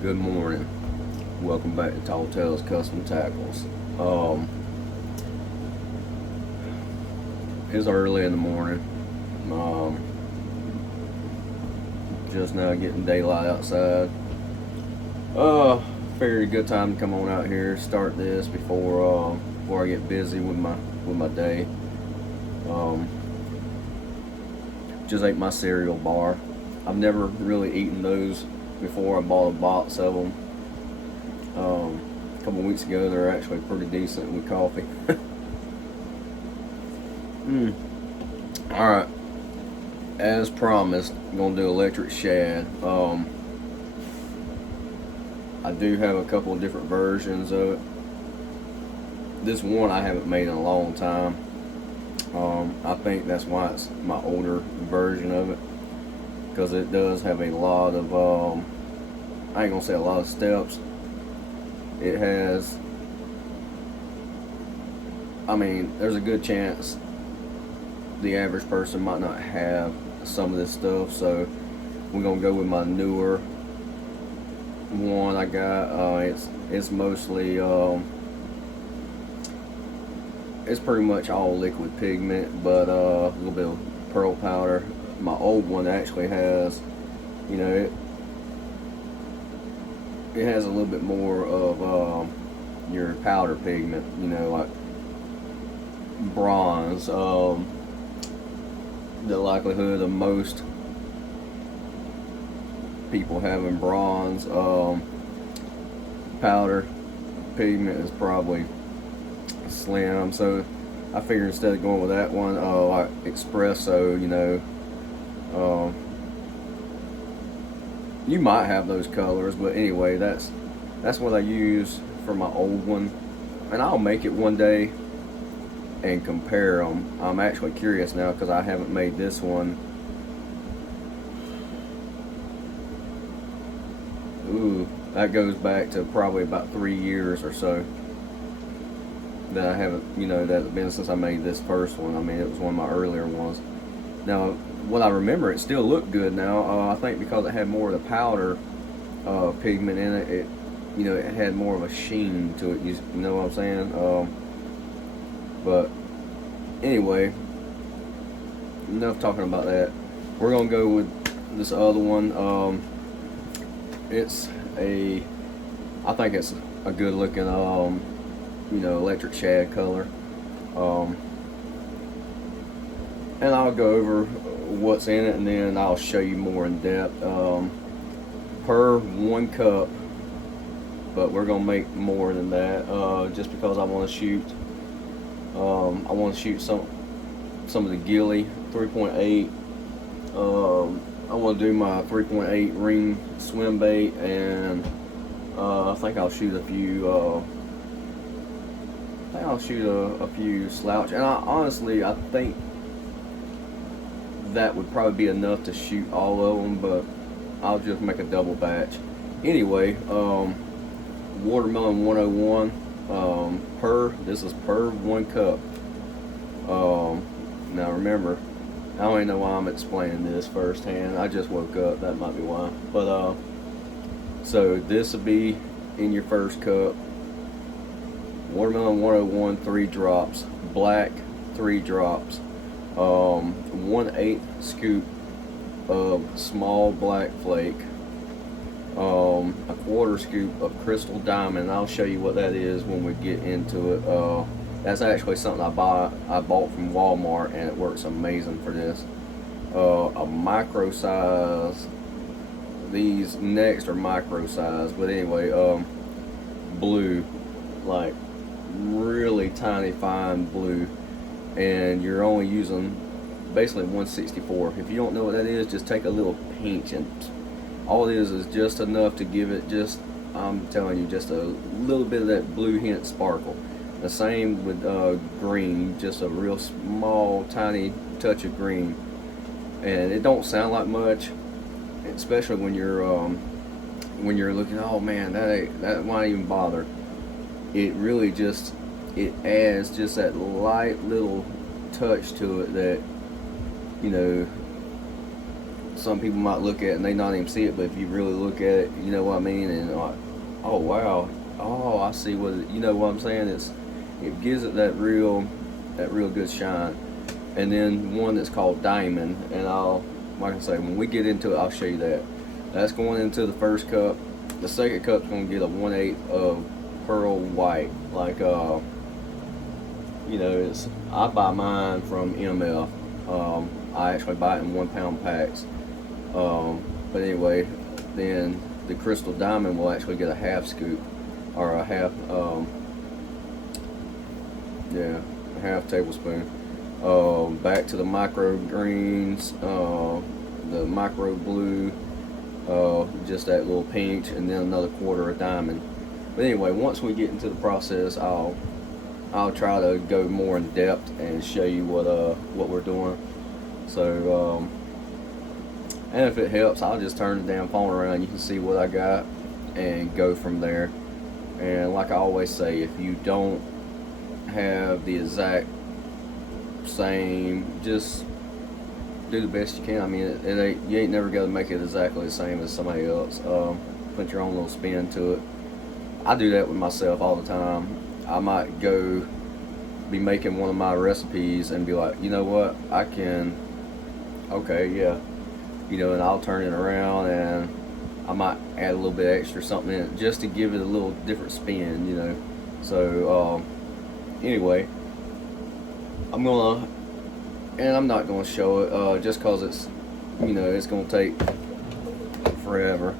Good morning. Welcome back to Tall Tales Custom Tackles. It's early in the morning. Um, just now getting daylight outside. Uh, Figured a good time to come on out here, start this before I get busy with my day. Um, just ate my cereal bar. I've never really eaten those before. I bought a box of them a couple weeks ago. They're actually pretty decent with coffee. mm. All right, as promised, I'm gonna do electric shad. I do have a couple of different versions of it. This one I haven't made in a long time. I think that's why it's my older version of it, because it does have a lot of I ain't gonna say a lot of steps. It has, I mean, there's a good chance the average person might not have some of this stuff, so we're gonna go with my newer one I got. It's mostly it's pretty much all liquid pigment, but a little bit of pearl powder. My old one actually has, you know, it has a little bit more of your powder pigment, you know, like bronze. The likelihood of most people having bronze powder pigment is probably slim. So I figured instead of going with that one, like espresso, you know, you might have those colors, but anyway, that's what I use for my old one, and I'll make it one day and compare them. I'm actually curious now because I haven't made this one. Ooh, that goes back to probably about 3 years or so that I haven't, you know, that's been since I made this first one. I mean, it was one of my earlier ones. Now, what I remember, it still looked good now. I think because it had more of the powder pigment in it, you know, it had more of a sheen to it. You know what I'm saying? But anyway, enough talking about that. We're gonna go with this other one. It's I think it's a good looking, you know, electric shad color. And I'll go over what's in it, and then I'll show you more in depth. Per 1 cup, but we're gonna make more than that, just because I want to shoot. I want to shoot some of the gilly 3.8. I want to do my 3.8 ring swim bait, and I think I'll shoot a few. A few slouch, and I think that would probably be enough to shoot all of them, but I'll just make a double batch. Anyway, watermelon 101, this is per 1 cup. Now remember, I don't even know why I'm explaining this firsthand. I just woke up, that might be why. But so this will be in your first cup. Watermelon 101, 3 drops. Black, 3 drops. 1/8 scoop of small black flake. A quarter scoop of crystal diamond. I'll show you what that is when we get into it. That's actually something I bought from Walmart, and it works amazing for this. A micro size. These next are micro size, but anyway, blue, like really tiny fine blue, and you're only using basically 1/64. If you don't know what that is, just take a little pinch, and all it is just enough to give it, just, I'm telling you, just a little bit of that blue hint sparkle. The same with green, just a real small tiny touch of green, and it don't sound like much, especially when you're looking, oh man, that why even bother. It really just, it adds just that light little touch to it that, you know, some people might look at it and they not even see it, but if you really look at it, you know what I mean, and like, oh wow, oh I see what it, you know what I'm saying. It gives it that real good shine. And then one that's called Diamond, and like I say, when we get into it, I'll show you that. That's going into the first cup. The second cup's going to get a 1/8 of pearl white. Like I buy mine from MF. I actually buy it in 1 pound packs. But anyway, then the crystal diamond will actually get a half scoop, or a half tablespoon. Back to the micro greens, the micro blue, just that little pinch, and then another quarter of diamond. But anyway, once we get into the process, I'll try to go more in depth and show you what we're doing. So, and if it helps, I'll just turn the damn phone around. You can see what I got and go from there. And like I always say, if you don't have the exact same, just do the best you can. I mean, you ain't never got to make it exactly the same as somebody else. Put your own little spin to it. I do that with myself all the time. I might be making one of my recipes and be like, you know what, okay, yeah, and I'll turn it around and I might add a little bit extra something in it just to give it a little different spin, So anyway, I'm not gonna show it just cause it's it's gonna take forever.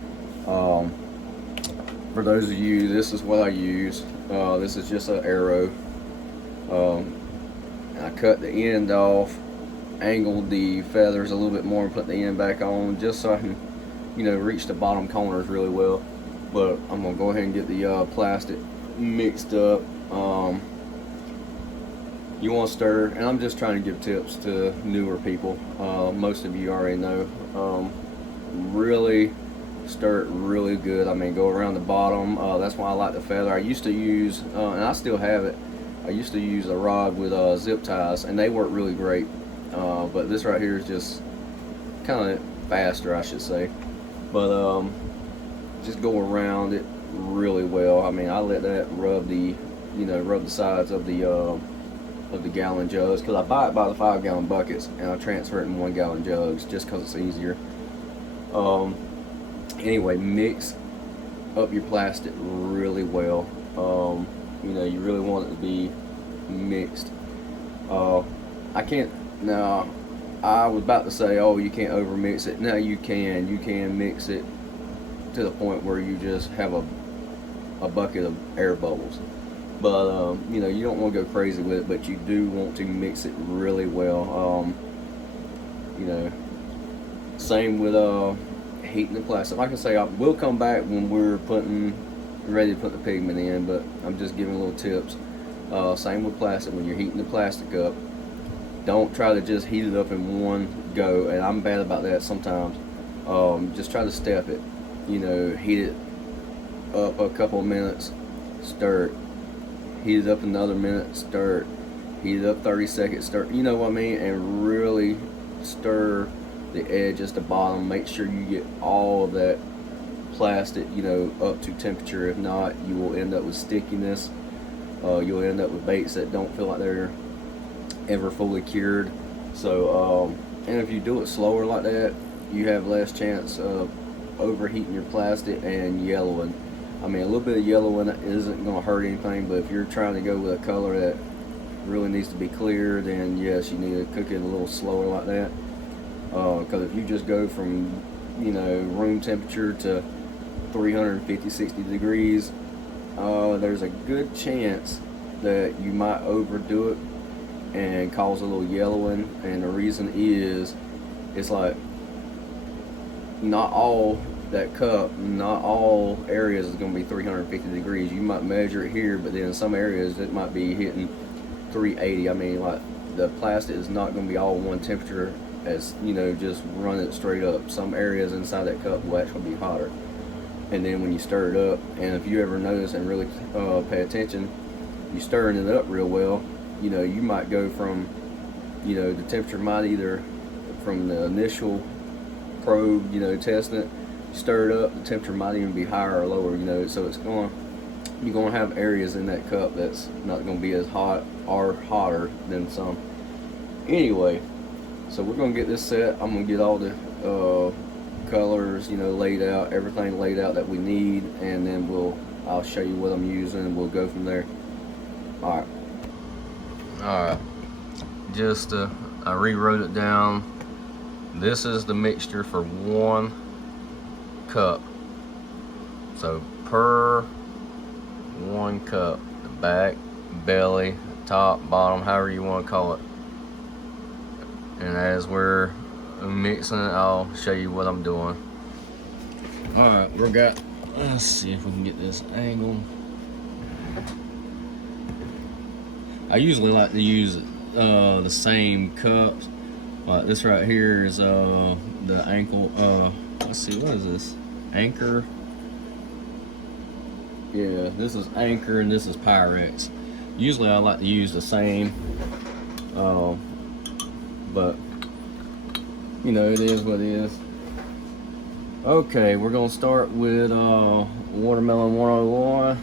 For those of you, this is what I use. This is just an arrow. And I cut the end off, angled the feathers a little bit more and put the end back on just so I can reach the bottom corners really well. But I'm gonna go ahead and get the plastic mixed up. You want to stir, and I'm just trying to give tips to newer people. Most of you already know. Really stir it really good. I mean, go around the bottom. That's why I like the feather. I used to use, and I still have it, I used to use a rod with zip ties, and they work really great. But this right here is just kind of faster, I should say. But just go around it really well. I mean, I let that rub the sides of the gallon jugs, because I buy it by the 5-gallon buckets and I transfer it in 1-gallon jugs just because it's easier. Anyway, mix up your plastic really well. You really want it to be mixed. Now I was about to say, oh, you can't over mix it. No, you can mix it to the point where you just have a bucket of air bubbles. But you don't want to go crazy with it, but you do want to mix it really well. Same with heating the plastic. Like I say, I will come back when we're ready to put the pigment in, but I'm just giving little tips. Same with plastic. When you're heating the plastic up, don't try to just heat it up in one go, and I'm bad about that sometimes. Just try to step it. Heat it up a couple of minutes, stir it. Heat it up another minute, stir it. Heat it up 30 seconds, stir it. You know what I mean? And really stir the edges, the bottom. Make sure you get all of that plastic, up to temperature. If not, you will end up with stickiness. You'll end up with baits that don't feel like they're ever fully cured. So, and if you do it slower like that, you have less chance of overheating your plastic and yellowing. I mean, a little bit of yellowing isn't going to hurt anything, but if you're trying to go with a color that really needs to be clear, then yes, you need to cook it a little slower like that. Because if you just go from, room temperature to 350, 60 degrees, there's a good chance that you might overdo it and cause a little yellowing. And the reason is, it's like, not all areas is going to be 350 degrees. You might measure it here, but then in some areas it might be hitting 380. I mean, like, the plastic is not going to be all one temperature as just run it straight up. Some areas inside that cup will actually be hotter. And then when you stir it up, and if you ever notice and really pay attention, you stirring it up real well, you might go from the temperature might either from the initial probe, you know, testing it. Stir it up, the temperature might even be higher or lower, you know, so you're going to have areas in that cup that's not going to be as hot or hotter than some. Anyway, so we're going to get this set. I'm going to get all the colors, you know, laid out, everything laid out that we need, and then I'll show you what I'm using, and we'll go from there. All right, just I rewrote it down. This is the mixture for 1 cup, so per 1 cup, the back, belly, top, bottom, however you want to call it. And as we're mixing it, I'll show you what I'm doing. Alright, let's see if we can get this angle. I usually like to use the same cups. This right here is the ankle, let's see, what is this? Anchor. Yeah, this is Anchor and this is Pyrex. Usually I like to use the same, but you know, it is what it is. Okay, we're gonna start with watermelon 101,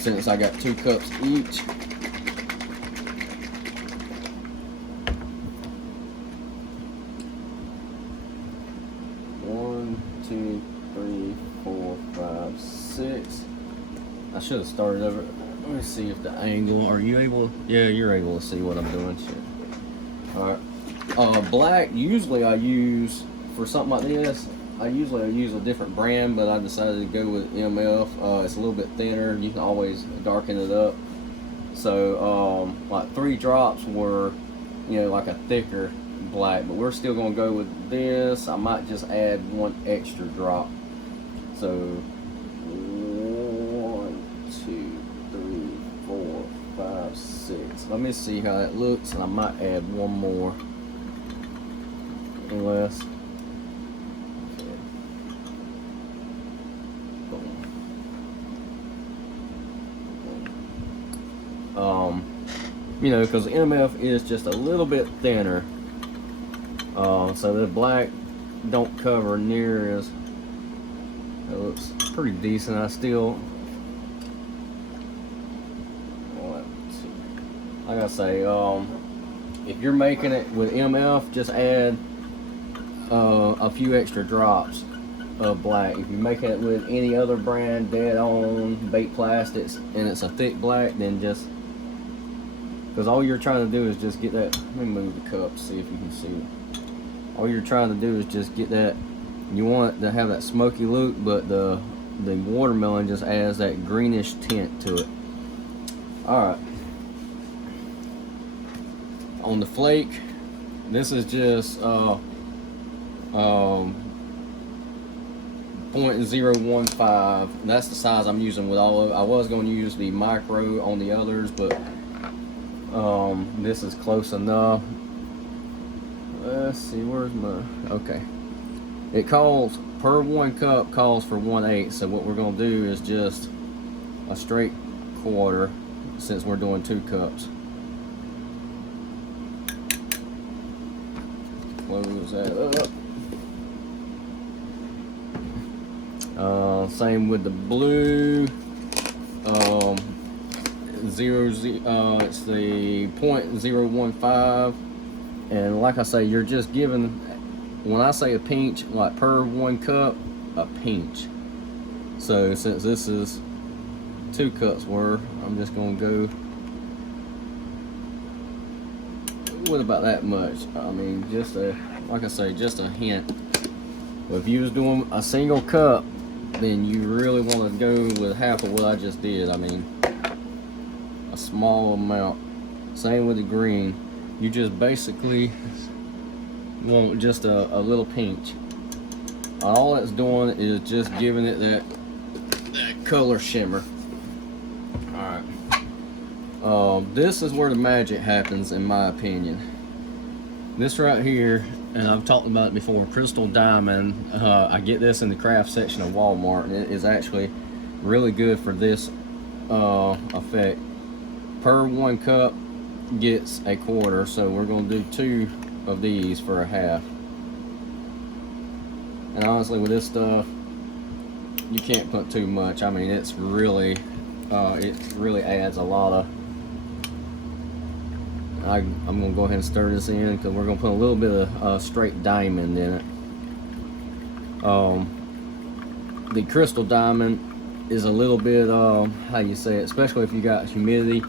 since I got 2 cups each. I should have started over. Let me see if the angle. Are you able? Yeah, you're able to see what I'm doing. Shit. All right. Black. Usually I use for something like this. I use a different brand, but I decided to go with MF. It's a little bit thinner. You can always darken it up. So like 3 drops were, you know, like a thicker black, but we're still gonna go with this. I might just add 1 extra drop. So 6. Let me see how that looks, and I might add 1 more unless you know, because MF is just a little bit thinner, so the black don't cover near as. It looks pretty decent. I still, like I say, if you're making it with MF, just add a few extra drops of black. If you're making it with any other brand, Dead On, Bait Plastics, and it's a thick black, then just, because all you're trying to do is just get that. Let me move the cup, see if you can see it. All you're trying to do is just get that. You want it to have that smoky look, but the watermelon just adds that greenish tint to it. All right. On the flake, this is just 0.015. That's the size I'm using with all of it. I was going to use the micro on the others, but this is close enough. Let's see, where's my, okay. It calls, per 1 cup calls for 1/8, so what we're going to do is just a straight quarter, since we're doing 2 cups. Close that up. Same with the blue. It's the 0.015, and like I say, you're just giving, when I say a pinch, like per 1 cup, a pinch. So since this is 2 cups worth, I'm just gonna go with about that much. I mean, just like I say, just a hint. But if you was doing a single cup, then you really want to go with half of what I just did. I mean, a small amount. Same with the green. You just basically want just a little pinch. All that's doing is just giving it that color shimmer. Alright. This is where the magic happens, in my opinion. This right here, and I've talked about it before, Crystal Diamond. I get this in the craft section of Walmart, and it is actually really good for this effect. Per 1 cup gets a quarter, so we're going to do 2 of these for a half. And honestly, with this stuff, you can't put too much. I mean, it's really, it really adds a lot of. I'm gonna go ahead and stir this in because we're gonna put a little bit of straight diamond in it. The crystal diamond is a little bit, how you say it, especially if you got humidity,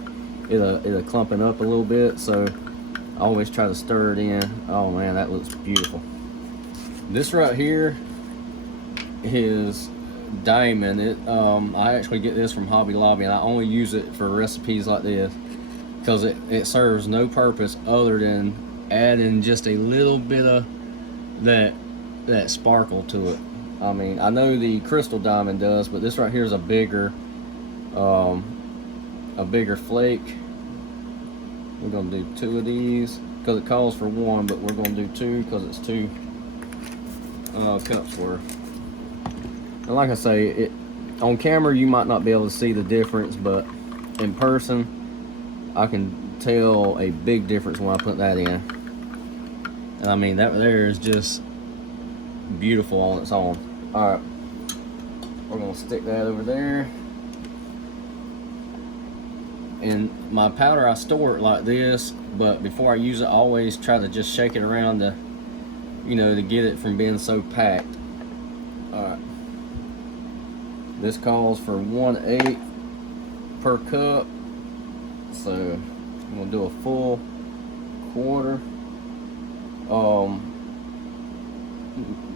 it'll clumping up a little bit. So I always try to stir it in. Oh man, that looks beautiful. This right here is diamond. I actually get this from Hobby Lobby, and I only use it for recipes like this because it serves no purpose other than adding just a little bit of that sparkle to it. I mean, I know the crystal diamond does, but this right here is a bigger flake. We're gonna do 2 of these because it calls for 1, but we're gonna do 2 because it's 2 cups worth. And like I say, on camera you might not be able to see the difference, but in person I can tell a big difference when I put that in. And I mean, that there is just beautiful on its own. Alright, we're gonna stick that over there. And my powder, I store it like this, but before I use it, I always try to just shake it around to, you know, to get it from being so packed. Alright, this calls for 1/8 per cup, so I'm gonna do a full quarter.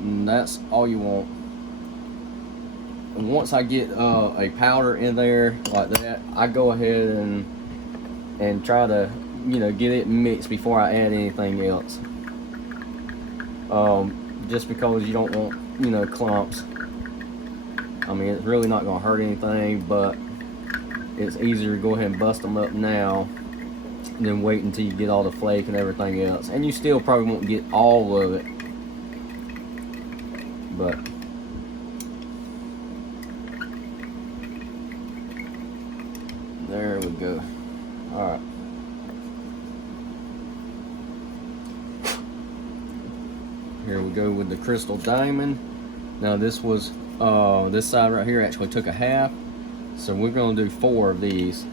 And that's all you want. And once I get a powder in there like that, I go ahead and try to, you know, get it mixed before I add anything else. Just because you don't want, you know, clumps. I mean, it's really not gonna hurt anything, but it's easier to go ahead and bust them up now than wait until you get all the flake and everything else. And you still probably won't get all of it, but there we go. Alright. Here we go with the crystal diamond. Now this was, this side right here actually took a half. So we're going to do 4 of these.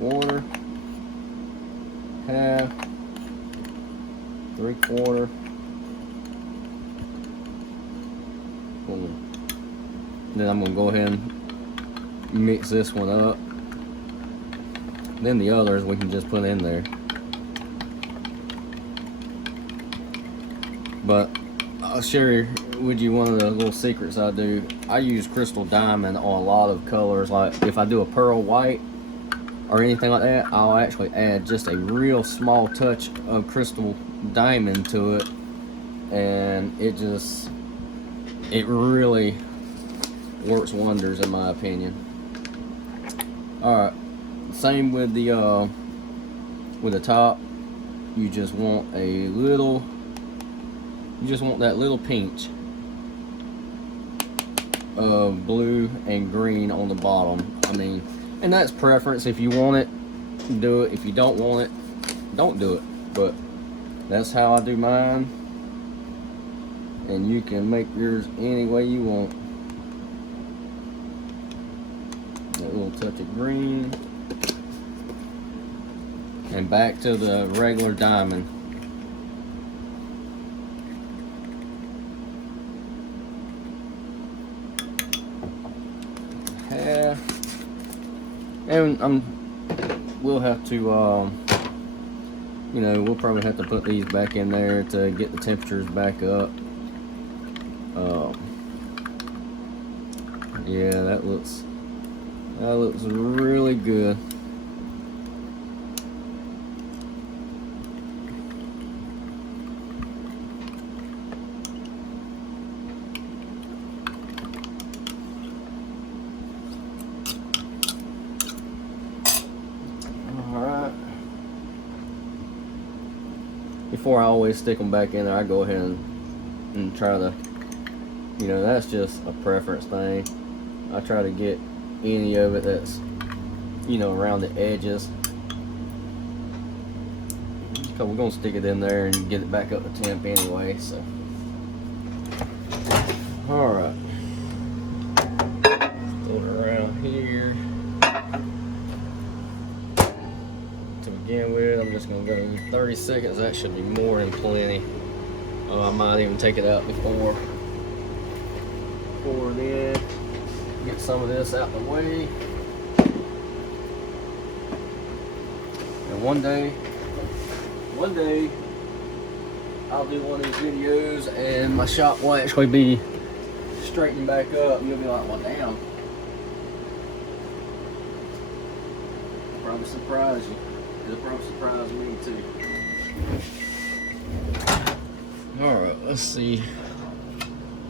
Quarter, half, 3/4. Then I'm going to go ahead and mix this one up. Then the others we can just put in there. But I'll share with you one of the little secrets I do. I use crystal diamond on a lot of colors. Like if I do a pearl white or anything like that, I'll actually add just a real small touch of crystal diamond to it, and it really works wonders in my opinion. Alright, same with the top. You just want a little, you just want that little pinch of blue and green on the bottom. I mean, and that's preference. If you want it, do it. If you don't want it, don't do it. But that's how I do mine, and you can make yours any way you want. That little touch of green, and back to the regular diamond. Half, and we'll have to, you know, we'll probably have to put these back in there to get the temperatures back up. Yeah, that looks really good. Alright. Before I always stick them back in there, I go ahead and try to, you know, that's just a preference thing. I try to get any of it that's, you know, around the edges. Because we're going to stick it in there and get it back up to temp anyway, so. 30 seconds, that should be more than plenty. I might even take it out before then. Get some of this out the way. And one day, I'll do one of these videos and my shop will actually be straightening back up and you'll be like, well, damn. Probably surprise you. It'll probably surprise me too. Alright, let's see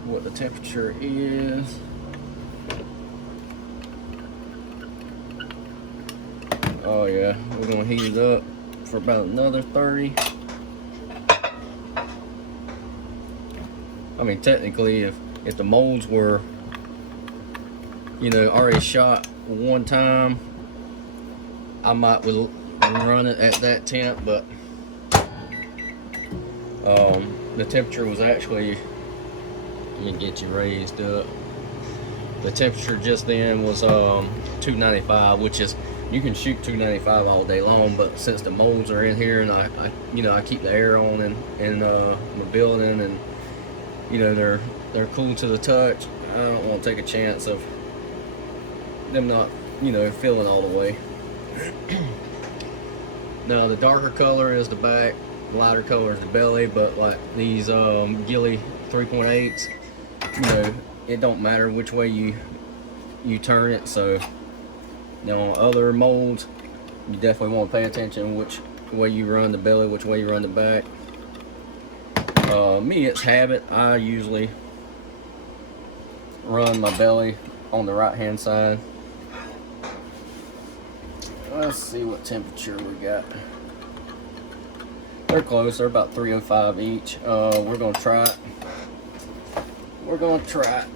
what the temperature is. Oh yeah, we're gonna heat it up for about another 30. I mean, technically, if the molds were, you know, already shot one time, I might run it at that temp, but the temperature was actually, let me get you raised up. The temperature just then was 295, which is, you can shoot 295 all day long, but since the molds are in here and I keep the air on in my building, and you know they're cool to the touch, I don't want to take a chance of them not, you know, filling all the way. Now the darker color is the back, the lighter color is the belly, but like these Gilly 3.8s, you know, it don't matter which way you turn it. So now on other molds, you definitely want to pay attention which way you run the belly, which way you run the back. Me, it's habit. I usually run my belly on the right hand side. Let's see what temperature we got. They're close. They're about 305 each. We're gonna try it. We're gonna try it.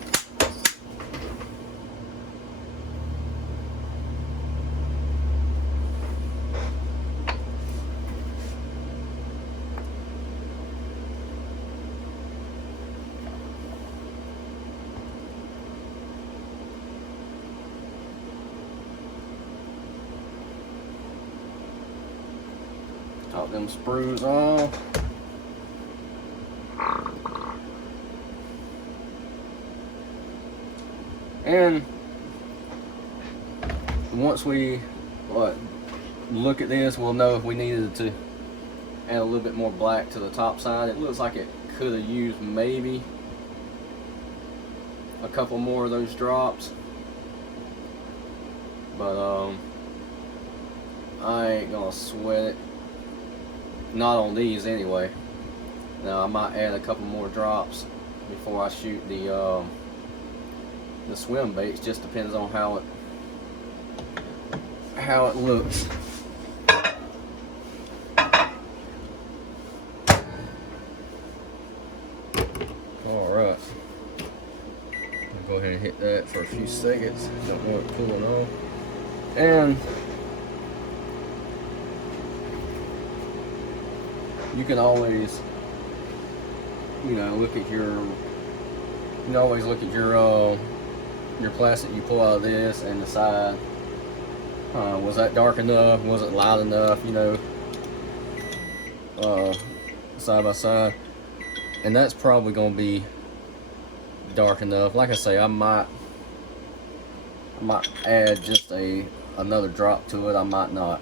Top them sprues off. And once we look at this, we'll know if we needed to add a little bit more black to the top side. It looks like it could have used maybe a couple more of those drops, but I ain't gonna sweat it. Not on these anyway. Now I might add a couple more drops before I shoot the swim baits. Just depends on how it looks. All right, I'll go ahead and hit that for a few seconds. Don't want it cooling off. And you can always, you know, look at your plastic you pull out of this and decide, was that dark enough? Was it light enough? You know, side by side, and that's probably gonna be dark enough. Like I say, I might add just another drop to it. I might not.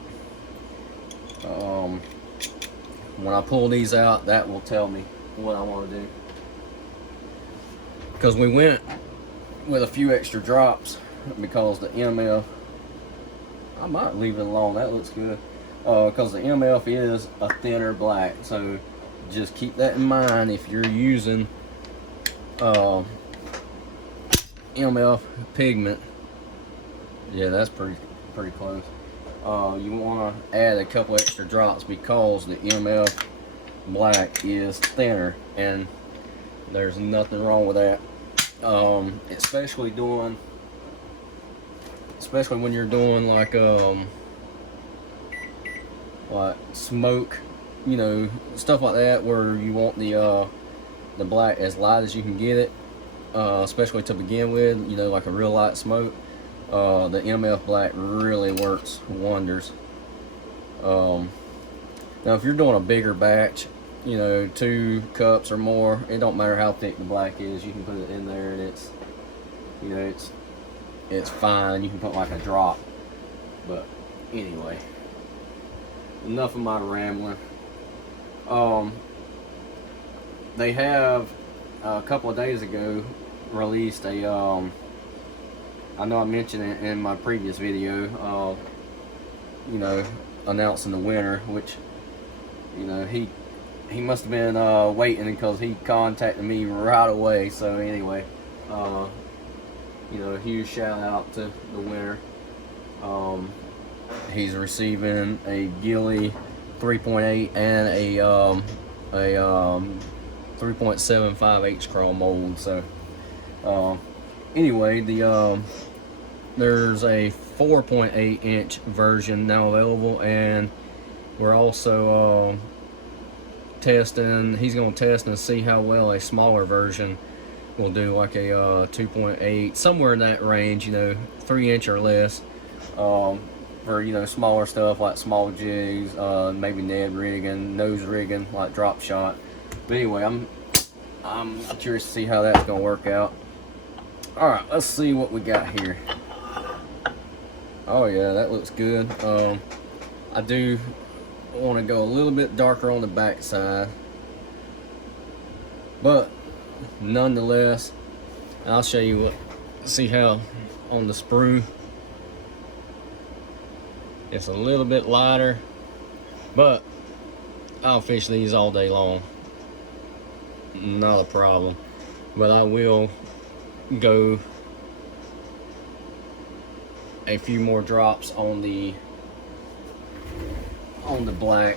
When I pull these out, that will tell me what I want to do. Because we went with a few extra drops because the MF, I might leave it alone, that looks good. Because the MF is a thinner black, so just keep that in mind if you're using MF pigment. Yeah, that's pretty close. You want to add a couple extra drops because the MF black is thinner, and there's nothing wrong with that. Especially when you're doing like smoke, you know, stuff like that, where you want the black as light as you can get it, especially to begin with, you know, like a real light smoke. The MF black really works wonders. Now if you're doing a bigger batch, you know, 2 cups or more, it don't matter how thick the black is, you can put it in there and it's, you know, it's fine. You can put like a drop. But anyway, enough of my rambling. They have a couple of days ago released a I know I mentioned it in my previous video, you know, announcing the winner, which, you know, he must have been waiting, because he contacted me right away. So anyway, you know, a huge shout out to the winner. He's receiving a Gilly 3.8 and a 3.75 H-chrome mold. So anyway, there's a 4.8 inch version now available, and we're also testing. He's going to test and see how well a smaller version will do, like a 2.8, somewhere in that range, you know, 3 inch or less, for, you know, smaller stuff like small jigs, maybe Ned rigging, nose rigging, like drop shot. But anyway, I'm curious to see how that's going to work out. All right, let's see what we got here. Oh yeah, that looks good. I do want to go a little bit darker on the back side, but nonetheless, I'll show you what, see how on the sprue it's a little bit lighter, but I'll fish these all day long, not a problem. But I will go a few more drops on the black.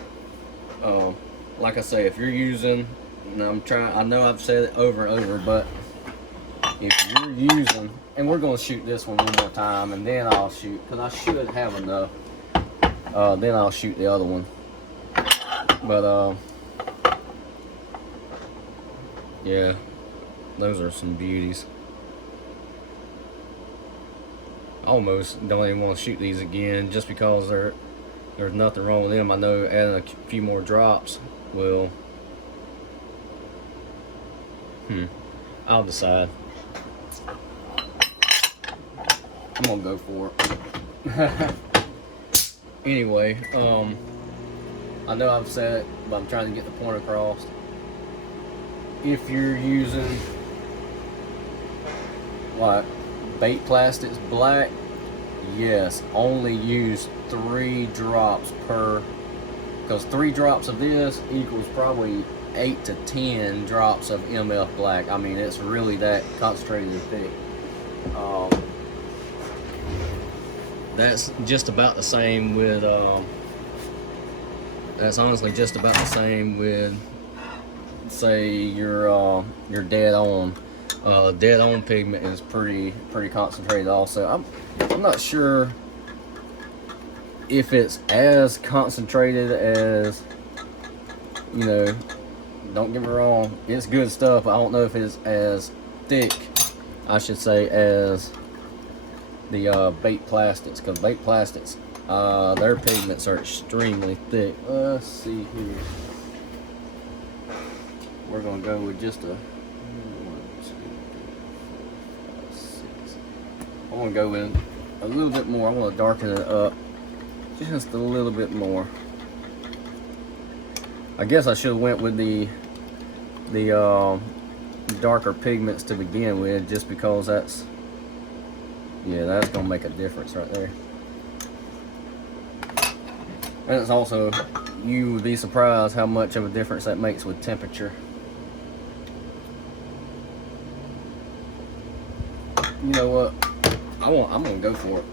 Like I say, if you're using, and I know I've said it over and over, but if you're using, and we're going to shoot this one more time, and then I'll shoot, because I should have enough, then I'll shoot the other one. But yeah, those are some beauties. Almost don't even want to shoot these again, just because there's nothing wrong with them. I know adding a few more drops will, I'll decide. I'm gonna go for it. Anyway, I know I've said it, but I'm trying to get the point across. If you're using like bait plastics black, yes, only use 3 drops per, because 3 drops of this equals probably 8 to 10 drops of MF black. I mean, it's really that concentrated and thick. That's just about the same with that's honestly just about the same with, say, your dead on. Dead on pigment is pretty concentrated also. I'm not sure if it's as concentrated as, you know, don't get me wrong, it's good stuff. I don't know if it's as thick, I should say, as the bait plastics, because bait plastics, their pigments are extremely thick. Let's see here. We're gonna go with just a, I want to go in a little bit more. I want to darken it up just a little bit more. I guess I should have went with the darker pigments to begin with, just because that's, yeah, that's gonna make a difference right there. And it's also, you would be surprised how much of a difference that makes with temperature. You know what? I'm gonna go for it.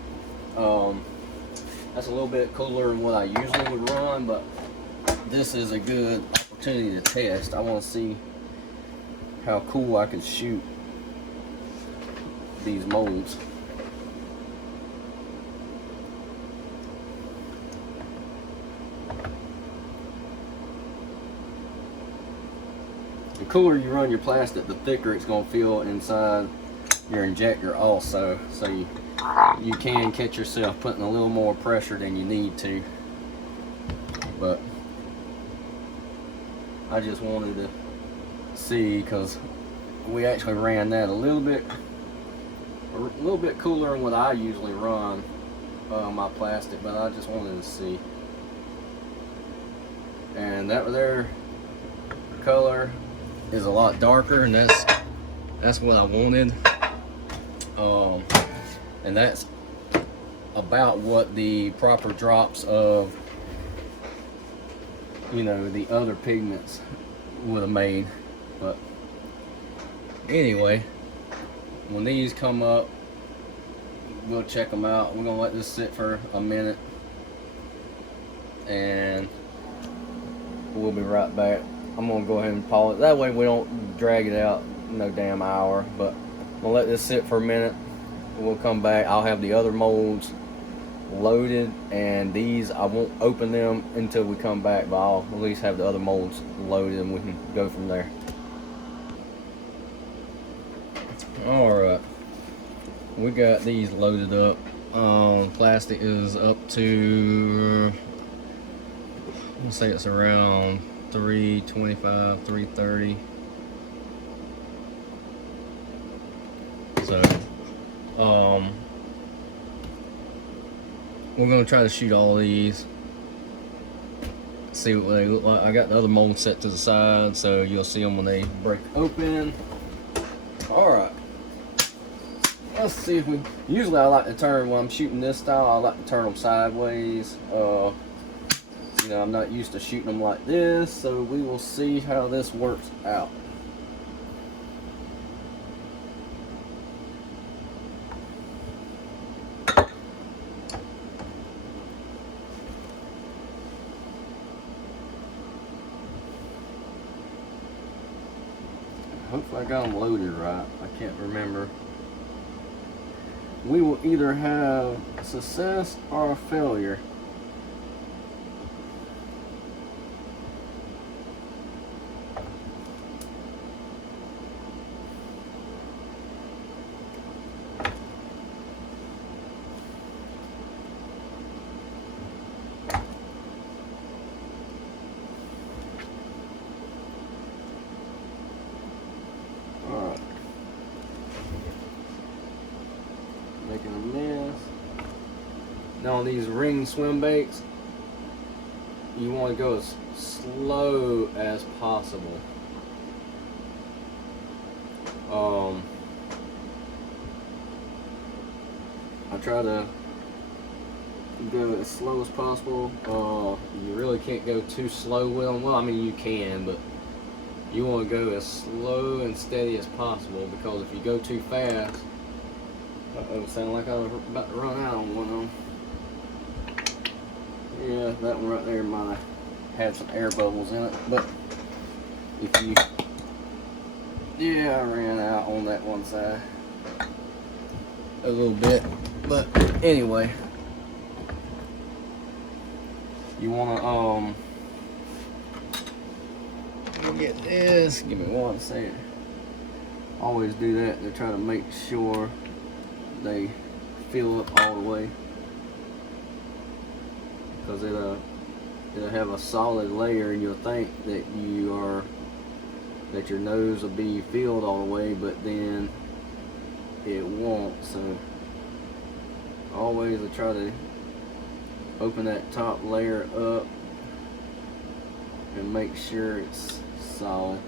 That's a little bit cooler than what I usually would run, but this is a good opportunity to test. I want to see how cool I can shoot these molds. The cooler you run your plastic, the thicker it's going to feel inside your injector also, so you can catch yourself putting a little more pressure than you need to. But I just wanted to see, because we actually ran that a little bit cooler than what I usually run my plastic, but I just wanted to see. And that there color is a lot darker, and that's what I wanted. And that's about what the proper drops of, you know, the other pigments would have made. But anyway, when these come up, we'll check them out. We're gonna let this sit for a minute, and we'll be right back. I'm gonna go ahead and polish. That way we don't drag it out no damn hour. But I'm gonna let this sit for a minute. We'll come back. I'll have the other molds loaded, and these I won't open them until we come back, but I'll at least have the other molds loaded and we can go from there. Alright, we got these loaded up. Plastic is up to, let's say it's around 325, 330. So we're gonna try to shoot all of these, see what they look like. I got the other mold set to the side, so you'll see them when they break open. Alright, let's see if we, usually I like to turn, when I'm shooting this style, I like to turn them sideways. You know, I'm not used to shooting them like this, so we will see how this works out. Hopefully I got them loaded right. I can't remember. We will either have a success or a failure. Making a mess. Now on these ring swim baits, you want to go as slow as possible. I try to go as slow as possible. You really can't go too slow with them. Well, I mean you can, but you want to go as slow and steady as possible, because if you go too fast, uh-oh, sound like I was about to run out on one of them. Yeah, that one right there might have had some air bubbles in it, but if you, yeah, I ran out on that one side a little bit, but anyway, you wanna get this. Give me 1 second. Always do that to try to make sure they fill up all the way, because it'll have a solid layer, and you'll think that your nose will be filled all the way, but then it won't. So always I try to open that top layer up and make sure it's solid.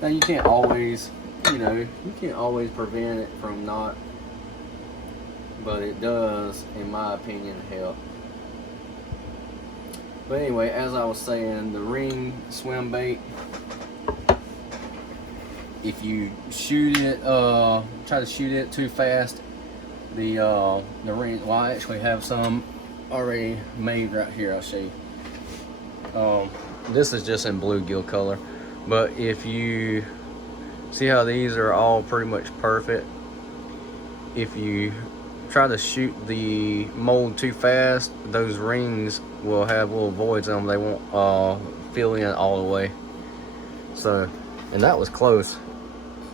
Now you can't always, you can't always prevent it from not, but it does, in my opinion, help. But anyway, as I was saying, the ring swim bait, if you shoot it, try to shoot it too fast, the ring, well, I actually have some already made right here. I'll show you. This is just in bluegill color, but if you see how these are all pretty much perfect, if you try to shoot the mold too fast, those rings will have little voids in them. They won't fill in all the way. So, and that was close.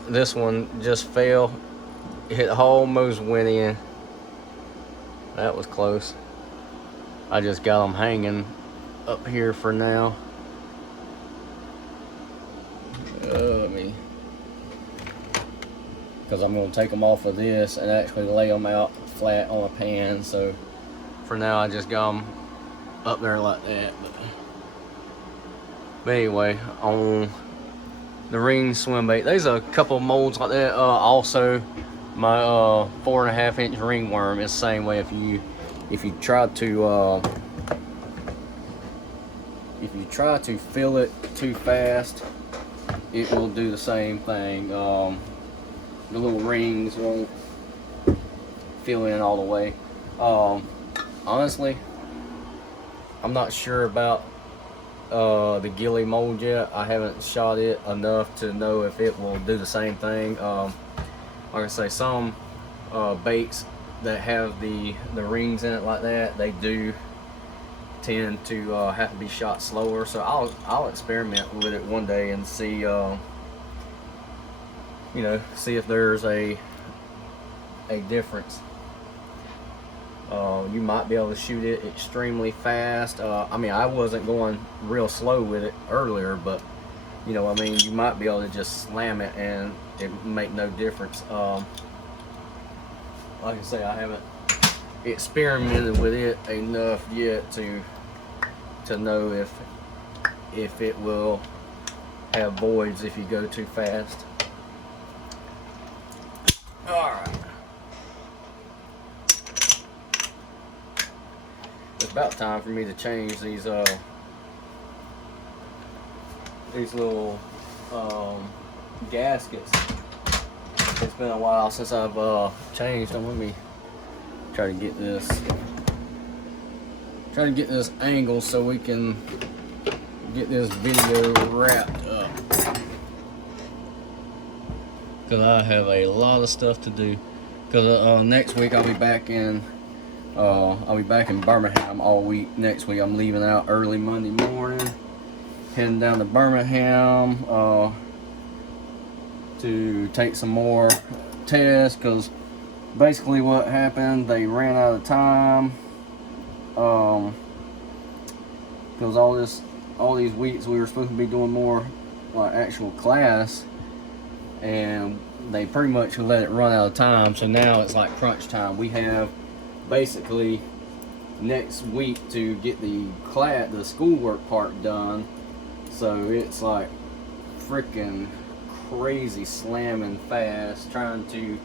This one just fell. It almost went in. That was close. I just got them hanging up here for now. because I'm going to take them off of this and actually lay them out flat on a pan. So for now I just got them up there like that. But anyway, on the ring swim bait, there's a couple of molds like that. Also my 4.5 inch ringworm is the same way. If you try to fill it too fast, it will do the same thing. The little rings won't fill in all the way. Honestly, I'm not sure about the ghillie mold yet. I haven't shot it enough to know if it will do the same thing. Like I say, some baits that have the rings in it like that, they do tend to have to be shot slower. So I'll experiment with it one day and see see if there's a difference. You might be able to shoot it extremely fast. I mean, I wasn't going real slow with it earlier, but you might be able to just slam it and it make no difference. Like I say, I haven't experimented with it enough yet to know if it will have voids if you go too fast. Alright. It's about time for me to change these little gaskets. It's been a while since I've changed them. Let me try to get this angle so we can get this video wrapped up, because I have a lot of stuff to do. Because next week I'll be back in Birmingham all week. Next week I'm leaving out early Monday morning, heading down to Birmingham to take some more tests, because basically what happened, they ran out of time. Because all these weeks we were supposed to be doing more like actual class, and they pretty much let it run out of time. So now it's like crunch time. We have basically next week to get the schoolwork part done. So it's like freaking crazy slamming fast trying to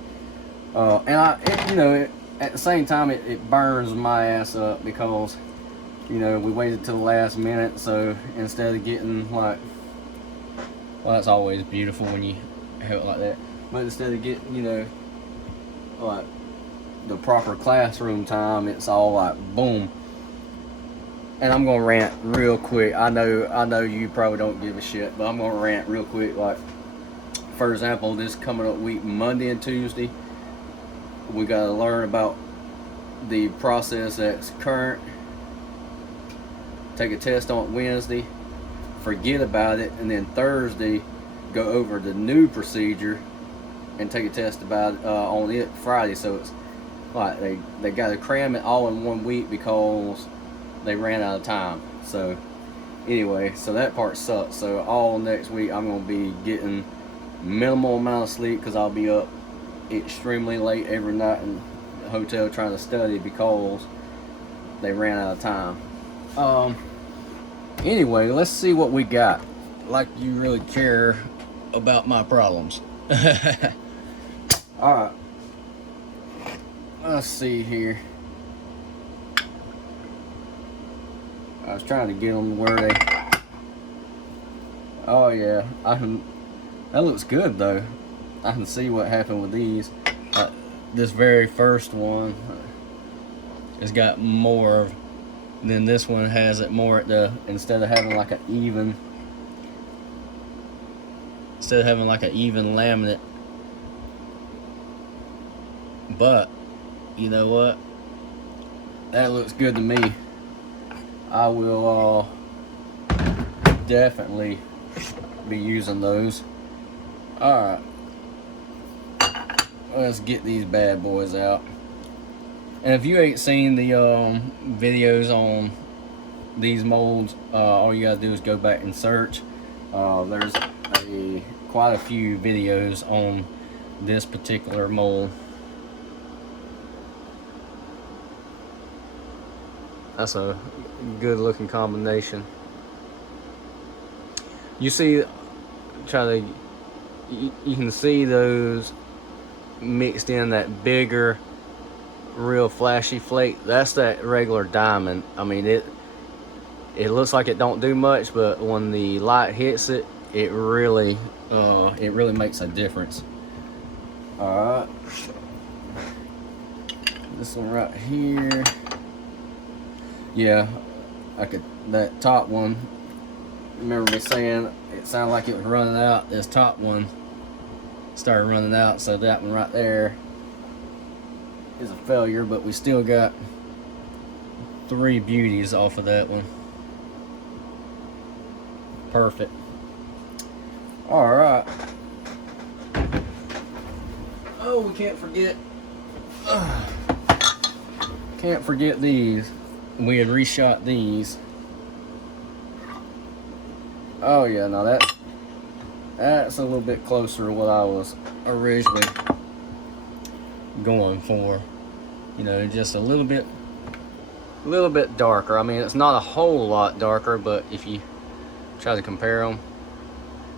at the same time it burns my ass up, because we waited till the last minute. So instead of getting like, well, that's always beautiful when you have it like that, but instead of getting like the proper classroom time, it's all like boom. And I'm gonna rant real quick. I know you probably don't give a shit, but I'm gonna rant real quick. Like, for example, this coming up week, Monday and Tuesday, we gotta learn about the process that's current. Take a test on Wednesday, forget about it, and then Thursday go over the new procedure and take a test about it on it Friday. So it's like they got to cram it all in 1 week because they ran out of time. So anyway, so that part sucks. So all next week I'm gonna be getting minimal amount of sleep, because I'll be up extremely late every night in the hotel trying to study because they ran out of time. Anyway, let's see what we got. Like you really care about my problems. Alright, let's see here. I was trying to get them where they... Oh yeah, that looks good though. I can see what happened with these. This very first one has got more, then this one has it more at the, instead of having like an even laminate. But you know what, that looks good to me. I will definitely be using those. Alright, let's get these bad boys out. And if you ain't seen the videos on these molds, all you gotta do is go back and search. There's quite a few videos on this particular mold. That's a good looking combination. You see, you can see those mixed in, that bigger, real flashy flake. That's that regular diamond. I mean, it looks like it don't do much, but when the light hits it, it really makes a difference. All right, this one right here. Yeah, that top one, remember me saying it sounded like it was running out. This top one started running out, so that one right there is a failure, but we still got 3 beauties off of that one. Perfect. All right. Oh, we can't forget these. We had reshot these. Oh yeah, now that's a little bit closer to what I was originally going for. You know, just a little bit darker. I mean, it's not a whole lot darker, but if you try to compare them,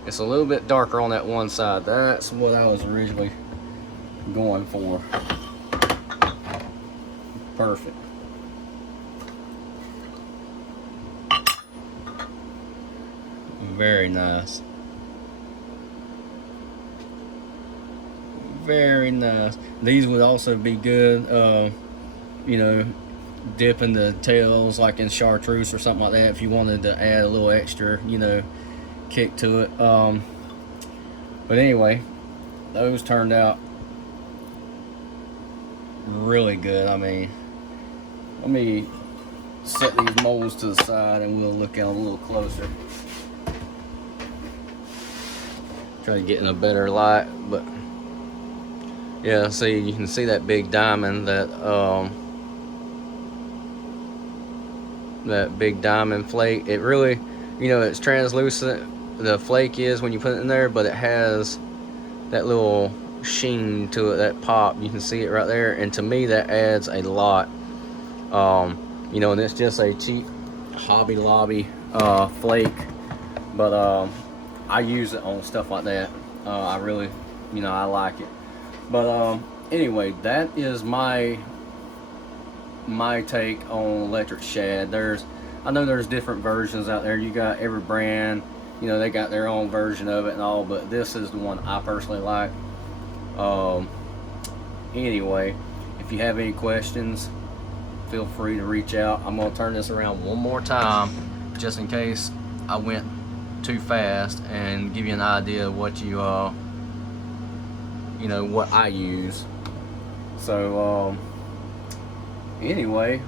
it's a little bit darker on that one side. That's what I was originally going for. Perfect. Very nice. Very nice. These would also be good, you know, dipping the tails like in chartreuse or something like that if you wanted to add a little extra, you know, kick to it. But anyway, those turned out really good. I mean, let me set these molds to the side and we'll look at them a little closer. Try to get in a better light, but yeah, see, you can see that big diamond, that big diamond flake. It really, you know, it's translucent, the flake is when you put it in there, but it has that little sheen to it, that pop. You can see it right there, and to me that adds a lot. You know, and it's just a cheap Hobby Lobby flake, but I use it on stuff like that. I really, you know, I like it. But anyway, that is my take on electric shad. I know there's different versions out there. You got every brand, you know, they got their own version of it and all, but this is the one I personally like. Anyway, if you have any questions, feel free to reach out. I'm gonna turn this around one more time just in case I went too fast, and give you an idea of what you know, what I use. So anyway,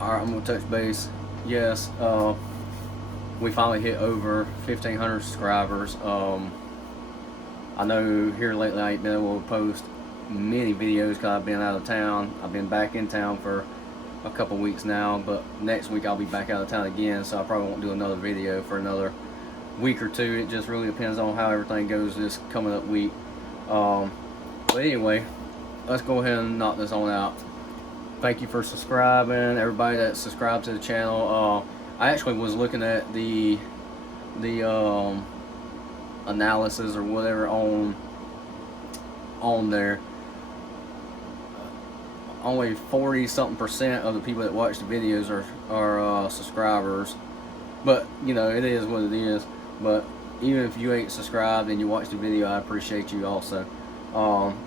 alright, I'm gonna touch base. Yes, we finally hit over 1,500 subscribers. I know here lately I ain't been able to post many videos because I've been out of town. I've been back in town for a couple weeks now, but next week I'll be back out of town again, so I probably won't do another video for another week or two. It just really depends on how everything goes this coming up week. But anyway, let's go ahead and knock this on out. Thank you for subscribing, everybody that subscribed to the channel. I actually was looking at the analysis or whatever on there. Only 40-something% of the people that watch the videos are subscribers, but you know, it is what it is. But even if you ain't subscribed and you watch the video, I appreciate you also.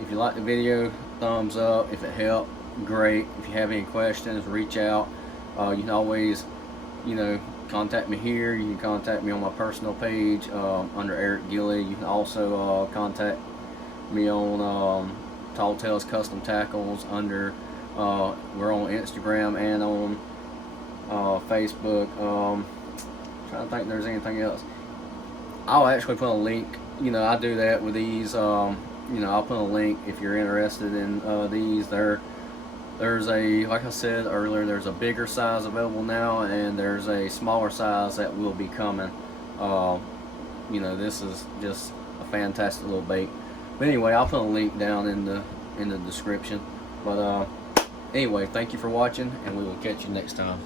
If you like the video, thumbs up. If it helped, great. If you have any questions, reach out. You can always, you know, contact me here. You can contact me on my personal page under Eric Gilly. You can also contact me on Tall Tales Custom Tackles under we're on Instagram and on Facebook. Trying to think if there's anything else. I'll actually put a link. You know, I do that with these. You know, I'll put a link if you're interested in these. There's a, like I said earlier, there's a bigger size available now, and there's a smaller size that will be coming. You know, this is just a fantastic little bait. But anyway, I'll put a link down in the description. But anyway, thank you for watching, and we will catch you next time.